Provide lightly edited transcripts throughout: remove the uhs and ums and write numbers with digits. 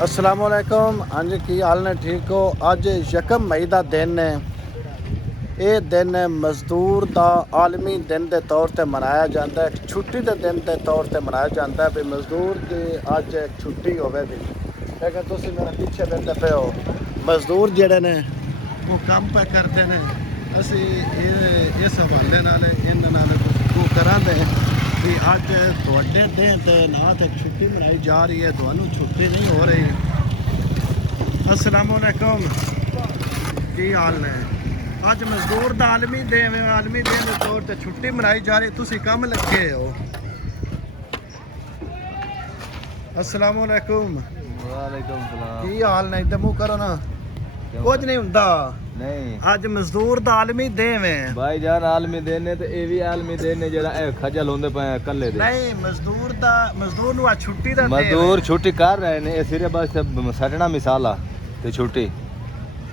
असलामुअलैकुम। हाँ जी, की हाल ने? ठीक हो? अज 1 मई का दिन है। ये दिन मजदूर का आलमी दिन के तौर पर मनाया जाता है, छुट्टी के दिन के तौर पर मनाया जाता है भी मजदूर की अज छुट्टी होगी। लेकिन तुम मेरे पीछे देते पे हो मजदूर जोड़े ने वो काम पे करते हैं। असी इस हवाले गुफ्तगू करा भी अज थोड़े दिन ते ना तो छुट्टी मनाई जा रही है, थानू छुट्टी नहीं हो रही। अस्सलामुअलैकुम, की हाल ने? अज मजदूर का आलमी दिन के तौर पर छुट्टी मनाई जा रही, तुसी कम लगे हो। अस्सलामुअलैकुम, वालेकुम सलाम। की हाल ने? इधर मुँह करो ना, कुछ नहीं हुंदा। नहीं अज मजदूर का आलमी दिन है भाई जान, आलमी दिन है तो ये भी आलमी दिन है जेड़ा खजल होंदे पे कल्ले दे। नहीं, मजदूर नु आज छुट्टी दा दिन मजदूर है। छुट्टी कर रहे ने, ये सिर्फ बस सटना मिसाला ते छुट्टी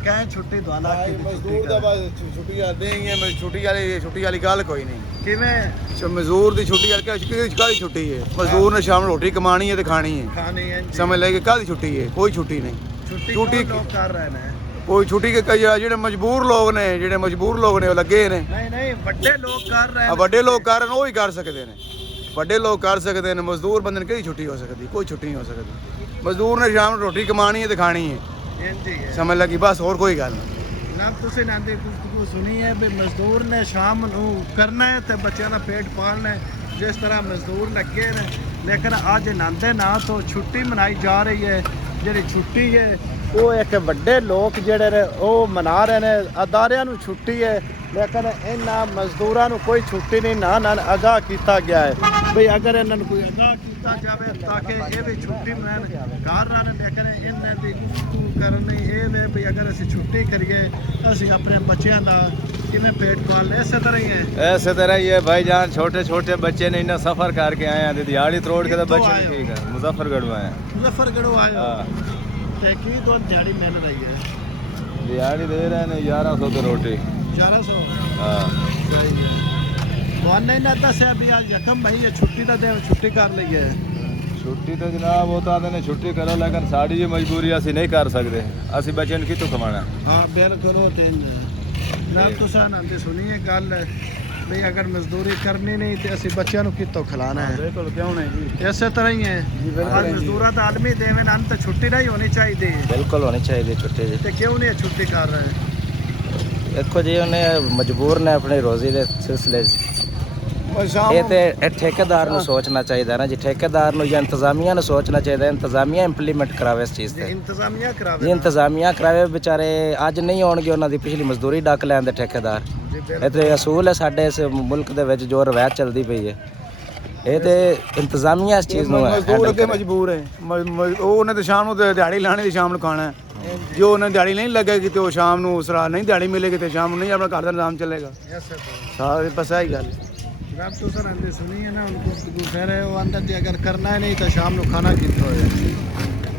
कह छुट्टी दवाना मजदूर ਦਾ ਬਸ ਛੁੱਟੀਆਂ ਦੇਂਗੇ। ਮੈਂ ਛੁੱਟੀ ਵਾਲੀ ਗੱਲ ਕੋਈ ਨਹੀਂ। किवें ਮਜ਼ਦੂਰ ਦੀ ਛੁੱਟੀ ਵਾਲੀ ਕਾਹਦੀ ਛੁੱਟੀ ਹੈ? ਮਜ਼ਦੂਰ ਨੇ ਸ਼ਾਮ ਨੂੰ ਰੋਟੀ ਕਮਾਣੀ ਹੈ ਤੇ ਖਾਣੀ ਹੈ। खानी है जी। ਸਮਝ ਲੈ ਕੇ ਕਾਹਦੀ ਛੁੱਟੀ ਹੈ? ਕੋਈ ਛੁੱਟੀ ਨਹੀਂ। छुट्टी छुट्टी- कौन लोग कर रहे हैं? ਕੋਈ ਛੁੱਟੀ ਕੇ ਜਿਹੜੇ ਮਜਬੂਰ ਲੋਕ ਨੇ ਉਹ ਲੱਗੇ ਨੇ। नहीं नहीं, बड़े लोग कर रहे ਆ हैं। ਵੱਡੇ ਲੋਕ ਕਰਨ ਉਹ ਹੀ ਕਰ ਸਕਦੇ ਨੇ। ਵੱਡੇ ਲੋਕ ਕਰ ਸਕਦੇ ਨੇ। ਮਜ਼ਦੂਰ ਬੰਦੇ ਨੂੰ ਕਿਹੜੀ ਛੁੱਟੀ ਹੋ ਸਕਦੀ? ਕੋਈ ਛੁੱਟੀ ਨਹੀਂ ਹੋ ਸਕਦੀ। ਮਜ਼ਦੂਰ ਨੇ ਸ਼ਾਮ ਨੂੰ ਰੋਟੀ ਕਮਾਣੀ ਹੈ ਤੇ ਖਾਣੀ ਹੈ। इंज ही है। ਸਮਝ ਲੱਗੀ, ਬਸ ਹੋਰ ਕੋਈ ਗੱਲ ਨਹੀਂ। ना तुसी नांदी गुफ्तगू सुनी है भी मजदूर ने शाम नू करना है ते बच्चों का पेट पालना है। जिस तरह मजदूर लगे ने, लेकिन अज नांदे ना तो छुट्टी मनाई जा रही है। जी छुट्टी है वो एक बड़े लोग जेडे ने वो मना रहे हैं, अदारियां नू छुट्टी है, लेकिन इन्हां मजदूरां नू कोई छुट्टी नहीं ना आगाह किया गया है भी अगर इन्हां नू कोई आगाह किया जाए ताकि ये भी छुट्टी मनान कर रहे हैं। लेकिन इन्हां दी गुफ्तगू करनी ये वे भी अगर असीं छुट्टी करिए असीं अपने बच्चों का किवें पेट पालने। इस तरह ही है। ऐसे तरह ही है भाई जान, छोटे छोटे बच्चे ने इन्ना सफर करके आए हैं, दिहाड़ी तोड़ के तो कित्थों बच्चे आए हो? ठीक है, मुजफ्फरगढ़ में आए हैं। मुजफ्फरगढ़ आए हो हाँ, ते की तो दिहाड़ी मिल रही है? दिहाड़ी दे रहे हैं 1100 की रोटी। 1100। हाँ सही है। ਤੁਹਾਨੂੰ ਨਹੀਂ ਨਾ ਦੱਸਿਆ ਵੀ ਅੱਜ 1 ਮਈ ਹੈ, ਛੁੱਟੀ ਦਾ ਦਿਨ, ਛੁੱਟੀ ਕਰ ਲਈ ਹੈ। छुट्टी तो जनाब वो तो आते ने छुट्टी करो, लेकिन साड़ी जी मजबूरी असी नहीं कर सकते। असी बच्चे ने कितों कमाना? ਹਾਂ ਬਿਲਕੁਲ ਉਹ ਤੇ ਜਨਾਬ ਤੁਸੀਂ ਆਨੰਦ ਸੁਣੀਏ ਗੱਲ ਵੀ ਅਗਰ ਮਜ਼ਦੂਰੀ ਕਰਨੀ ਨਹੀਂ ਤੇ ਅਸੀਂ ਬੱਚਿਆਂ ਨੂੰ ਕਿੱਥੋਂ ਖਿਲਾਣਾ ਹੈ? ਬਿਲਕੁਲ, ਕਿਉਂ ਨਹੀਂ ਜੀ। ਇਸੇ ਤਰ੍ਹਾਂ ਹੀ ਹੈ। ਬਿਲਕੁਲ ਅੱਜ ਮਜ਼ਦੂਰਾਂ ਦਾ ਆਲਮੀ ਦਿਨ ਹੈ, ਅੰਤ ਛੁੱਟੀ ਨਹੀਂ ਹੋਣੀ ਚਾਹੀਦੀ ਬਿਲਕੁਲ ਹੋਣੀ ਚਾਹੀਦੀ ਛੁੱਟੀ ਜੀ। ਤੇ ਕਿਉਂ ਨਹੀਂ ਛੁੱਟੀ ਕਰ ਰਹੇ? ਦੇਖੋ ਜੀ, ਉਹਨੇ ਮਜਬੂਰ ਨੇ ਆਪਣੀ ਰੋਜ਼ੀ ਦੇ ਸਿਲਸਿਲੇ 'ਚ। ਇਹ ਤੇ ਇਹ ਠੇਕੇਦਾਰ ਨੂੰ ਸੋਚਣਾ ਚਾਹੀਦਾ ਨਾ ਜੀ। ਠੇਕੇਦਾਰ ਨੂੰ ਜਾਂ ਇੰਤਜ਼ਾਮੀਆ ਨੂੰ ਸੋਚਣਾ ਚਾਹੀਦਾ। ਇੰਤਜ਼ਾਮੀਆ ਇੰਪਲੀਮੈਂਟ ਕਰਾਵੇ ਇਸ ਚੀਜ਼ ਤੇ। ਇੰਤਜ਼ਾਮੀਆ ਜੀ ਕਰਾਵੇ। ਇੰਤਜ਼ਾਮੀਆ ਕਰਾਵੇ। ਵਿਚਾਰੇ ਅੱਜ ਨਹੀਂ ਆਉਣਗੇ, ਉਹਨਾਂ ਦੀ ਪਿਛਲੀ ਮਜ਼ਦੂਰੀ ਡੱਕ ਲੈਣ ਦੇ ਠੇਕੇਦਾਰ। ਇਹ ਤੇ ਅਸੂਲ ਹੈ ਸਾਡੇ ਇਸ ਮੁਲਕ ਦੇ ਵਿੱਚ, ਜੋ ਰਵਾਇਤ ਚੱਲਦੀ ਪਈ ਹੈ। ਇਹ ਤੇ ਇੰਤਜ਼ਾਮੀਆ ਇਸ ਚੀਜ਼ ਨੂੰ ਮਜ਼ਦੂਰ ਅੱਗੇ ਮਜਬੂਰ ਹੈ। ਉਹਨੇ ਤੇ ਸ਼ਾਮ ਨੂੰ ਦਿਹਾੜੀ ਲਾਣੀ ਤੇ ਸ਼ਾਮ ਨੂੰ ਖਾਣਾ। ਜੋ ਉਹਨੇ ਦਿਹਾੜੀ ਨਹੀਂ ਲੱਗੇਗੀ ਤੇ ਉਹ ਸ਼ਾਮ ਨੂੰ ਉਸ ਰਾਤ ਨਹੀਂ ਦਿਹਾੜੀ ਮਿਲੇਗੀ ਤੇ ਸ਼ਾਮ ਨੂੰ ਨਹੀਂ ਆਪਣਾ ਘਰ ਦਾ ਨਿਜ਼ਾਮ ਚੱਲੇਗਾ। ਸਾਰੇ ਬਸ ਇਹੀ ਗੱਲ। जनाब तो सर अंदर सुनिए ना, उनको गुफ्तगू कह रहे हो अंदर जी अगर करना है नहीं तो शाम को खाना कितना हो